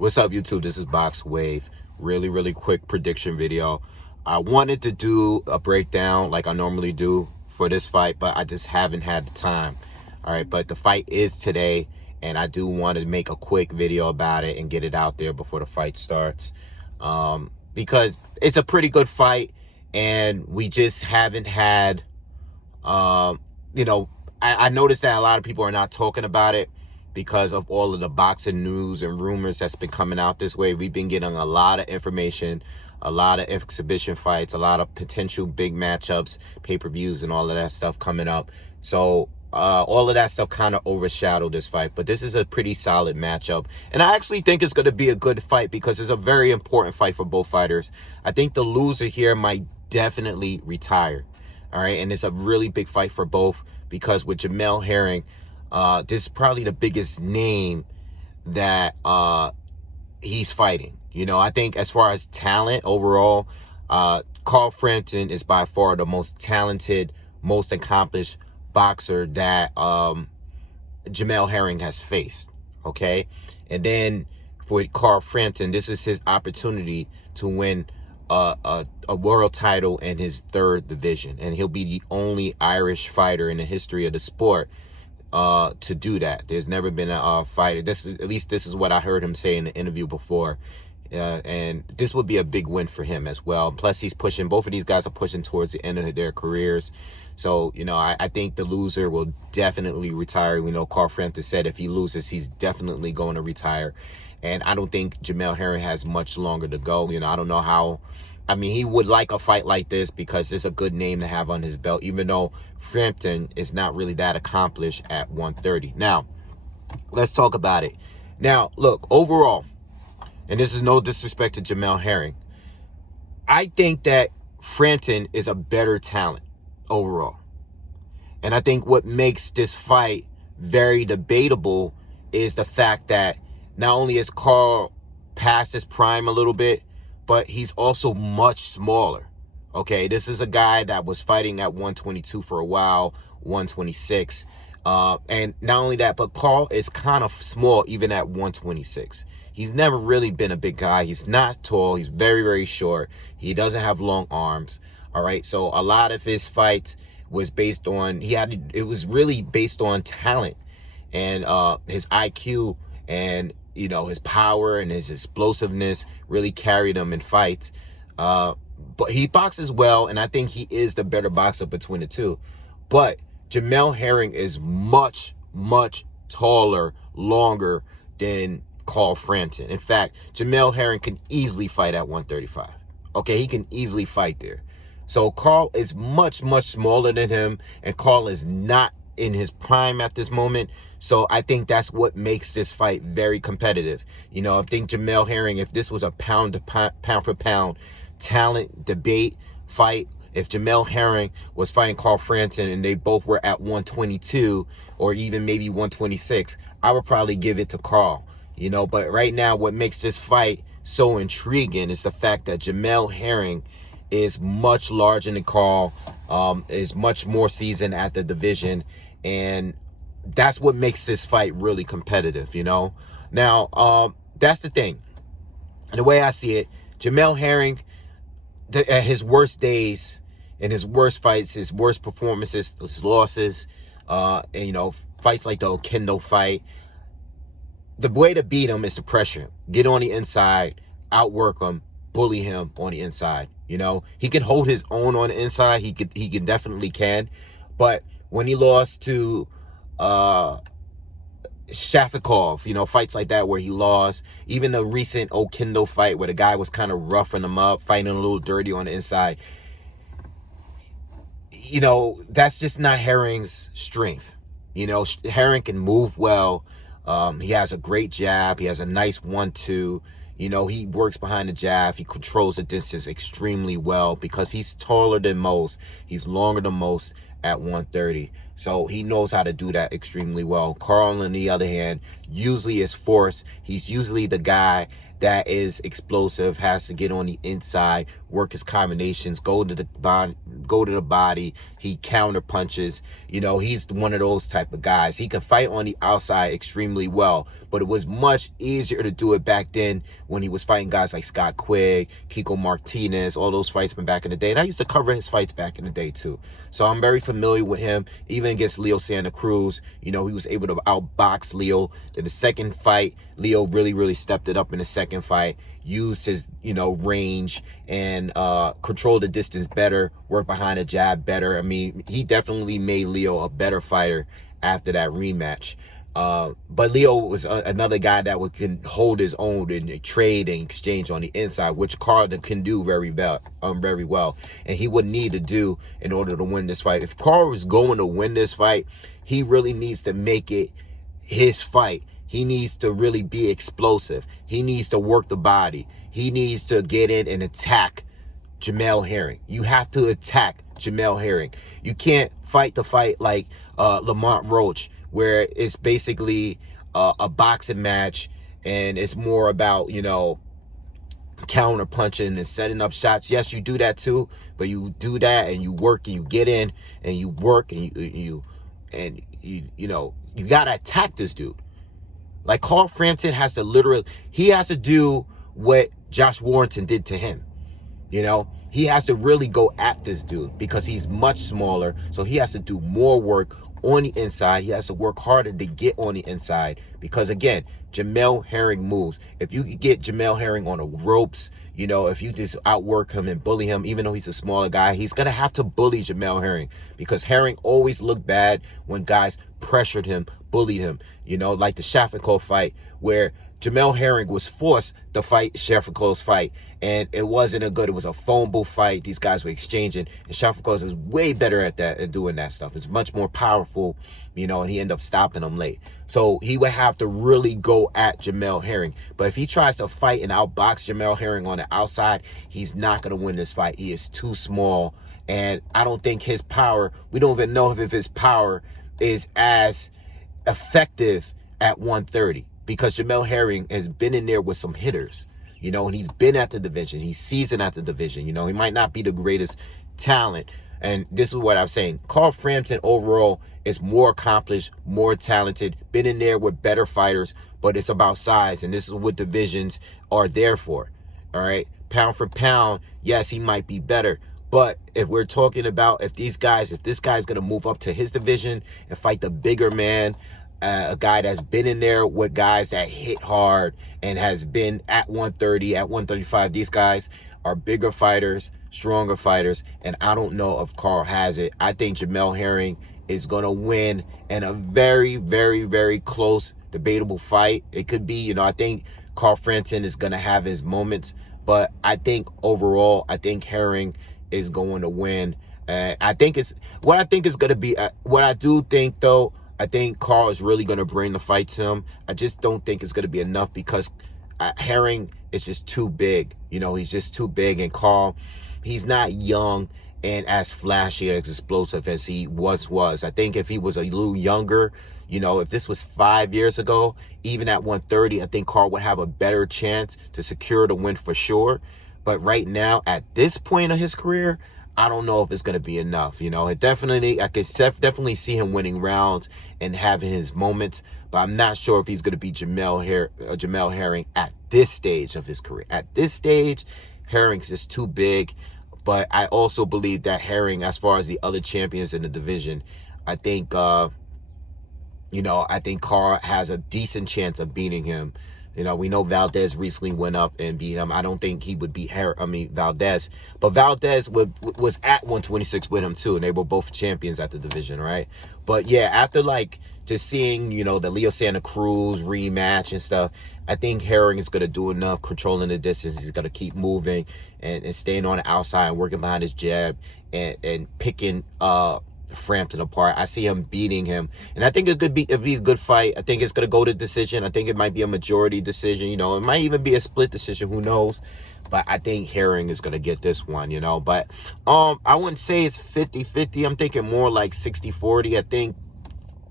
What's up, YouTube? This is BoxingWave. Really quick prediction video. I wanted to do a breakdown like I normally do for this fight, but I just haven't had the time. All right, but the fight is today, and I do want to make a quick video about it and get it out there before the fight starts, because it's a pretty good fight, and we just haven't had, I noticed that a lot of people are not talking about it because of all of the boxing news and rumors that's been coming out this way. We've been getting a lot of information, a lot of exhibition fights, a lot of potential big matchups, pay-per-views, and all of that stuff coming up. So all of that stuff kind of overshadowed this fight. But this is a pretty solid matchup. And I actually think it's going to be a good fight because it's a very important fight for both fighters. I think the loser here might definitely retire. All right, and it's a really big fight for both because with Jamel Herring, this is probably the biggest name that he's fighting. I think as far as talent overall, Carl Frampton is by far the most talented, most accomplished boxer that Jamel Herring has faced. Okay, and then for Carl Frampton, this is his opportunity to win a world title in his third division, and he'll be the only Irish fighter in the history of the sport to do that. There's never been a fighter. This is what I heard him say in the interview before, and this would be a big win for him as well. Plus, he's pushing. Both of these guys are pushing towards the end of their careers, so I think the loser will definitely retire. Carl Frampton said if he loses, he's definitely going to retire, and I don't think Jamel Herring has much longer to go. I don't know how. I mean, he would like a fight like this because it's a good name to have on his belt, even though Frampton is not really that accomplished at 130. Now, let's talk about it. Now, look, overall, and this is no disrespect to Jamel Herring, I think that Frampton is a better talent overall. And I think what makes this fight very debatable is the fact that not only is Carl past his prime a little bit, but he's also much smaller. Okay, this is a guy that was fighting at 122 for a while, 126. And not only that, but Carl is kind of small even at 126. He's never really been a big guy. He's not tall. He's very short. He doesn't have long arms. All right, so a lot of his fights was based on, it was really based on talent and his IQ and his power and his explosiveness really carried him in fights. But he boxes well, and I think he is the better boxer between the two. But Jamel Herring is much taller, longer than Carl Frampton. In fact, Jamel Herring can easily fight at 135. Okay, he can easily fight there. So Carl is much smaller than him, and Carl is not in his prime at this moment. So I think that's what makes this fight very competitive. I think Jamel Herring, if this was a pound for pound talent debate fight, if Jamel Herring was fighting Carl Frampton and they both were at 122 or even maybe 126, I would probably give it to Carl. But right now what makes this fight so intriguing is the fact that Jamel Herring is much larger than Carl, is much more seasoned at the division, and that's what makes this fight really competitive. Now that's the thing. The way I see it, Jamel Herring, at his worst days, in his worst fights, his worst performances, his losses, and fights like the Okendo fight, the way to beat him is to pressure him, get on the inside, outwork him, bully him on the inside. He can hold his own on the inside. He can definitely can. But when he lost to Shafikov, fights like that where he lost, even the recent Okendo fight where the guy was kind of roughing him up, fighting a little dirty on the inside, that's just not Herring's strength. Herring can move well. He has a great jab. He has a nice 1-2. He works behind the jab. He controls the distance extremely well because he's taller than most. He's longer than most. at 130. So he knows how to do that extremely well. Carl, on the other hand, usually is force. He's usually the guy that is explosive, has to get on the inside, work his combinations, go to the body. He counter punches. You know, he's one of those type of guys. He can fight on the outside extremely well, but it was much easier to do it back then when he was fighting guys like Scott Quigg, Kiko Martinez, all those fights from back in the day. And I used to cover his fights back in the day too. So I'm very familiar with him. Even against Leo Santa Cruz, you know, he was able to outbox Leo. In the second fight, Leo really stepped it up in the second fight, used his, you know, range and controlled the distance better, worked behind the jab better. I mean, he definitely made Leo a better fighter after that rematch. But Leo was another guy that can hold his own and trade and exchange on the inside, which Carl can do very well, and he would need to do in order to win this fight. If Carl was going to win this fight, he really needs to make it his fight. He needs to really be explosive. He needs to work the body. He needs to get in and attack Jamel Herring. You have to attack Jamel Herring. You can't fight the fight like Lamont Roach, where it's basically a boxing match and it's more about, you know, counter punching and setting up shots. Yes, you do that too, but you do that and you work and you get in and you work and you know, you gotta attack this dude. Like Carl Frampton has to do what Josh Warrington did to him. You know, he has to really go at this dude because he's much smaller. So he has to do more work on the inside. He has to work harder to get on the inside because, again, Jamel Herring moves. If you could get Jamel Herring on the ropes, you know, if you just outwork him and bully him, even though he's a smaller guy, he's going to have to bully Jamel Herring because Herring always looked bad when guys pressured him, bullied him, you know, like the Shafakov fight where Jamel Herring was forced to fight Shafakov's fight, and it wasn't it was a phone booth fight. These guys were exchanging, and Shafakov is way better at that and doing that stuff. It's much more powerful, you know, and he ended up stopping him late. So he would have to really go at Jamel Herring. But if he tries to fight and outbox Jamel Herring on the outside, he's not going to win this fight. He is too small, and I don't think his power, we don't even know if his power is as effective at 130. Because Jamel Herring has been in there with some hitters, you know, and he's been at the division. He's seasoned at the division. You know, he might not be the greatest talent. And this is what I'm saying. Carl Frampton overall is more accomplished, more talented, been in there with better fighters, but it's about size. And this is what divisions are there for. All right. Pound for pound, yes, he might be better. But if we're talking about if this guy's going to move up to his division and fight the bigger man, a guy that's been in there with guys that hit hard and has been at 130, at 135. These guys are bigger fighters, stronger fighters, and I don't know if Carl has it. I think Jamel Herring is going to win in a very close, debatable fight. It could be, you know, I think Carl Frampton is going to have his moments, but I think overall, I think Herring is going to win. What I think is going to be, what I do think though, I think Carl is really going to bring the fight to him. I just don't think it's going to be enough because Herring is just too big. You know, he's just too big. And Carl, he's not young and as flashy and as explosive as he once was. I think if he was a little younger, you know, if this was 5 years ago, even at 130, I think Carl would have a better chance to secure the win for sure. But right now, at this point of his career, I don't know if it's going to be enough. You know, I can definitely see him winning rounds and having his moments, but I'm not sure if he's going to be Jamel Herring at this stage of his career. At this stage, Herring's just too big, but I also believe that Herring, as far as the other champions in the division, I think, you know, I think Carl has a decent chance of beating him. You know, we know Valdez recently went up and beat him. I don't think he would beat Valdez. But Valdez was at 126 with him, too. And they were both champions at the division, right? But, yeah, after, like, just seeing, you know, the Leo Santa Cruz rematch and stuff, I think Herring is going to do enough controlling the distance. He's going to keep moving and staying on the outside and working behind his jab and picking Frampton apart. I see him beating him, and I think it'd be a good fight. I think it's gonna go to decision. I think it might be a majority decision. You know, it might even be a split decision. Who knows? But I think Herring is gonna get this one. You know, but I wouldn't say it's 50-50. I'm thinking more like 60-40. I think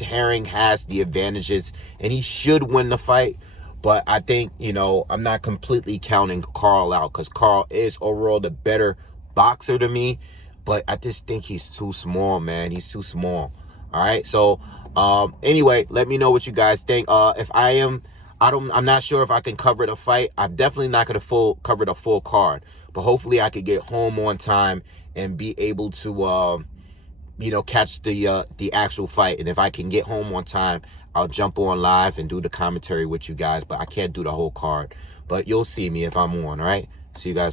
Herring has the advantages, and he should win the fight. But I think, you know, I'm not completely counting Carl out, because Carl is overall the better boxer to me. But I just think he's too small, man. He's too small. All right. So anyway, let me know what you guys think. If I'm not sure if I can cover the fight. I'm definitely not going to cover the full card. But hopefully I could get home on time and be able to you know, catch the actual fight. And if I can get home on time, I'll jump on live and do the commentary with you guys. But I can't do the whole card. But you'll see me if I'm on, all right? See you guys.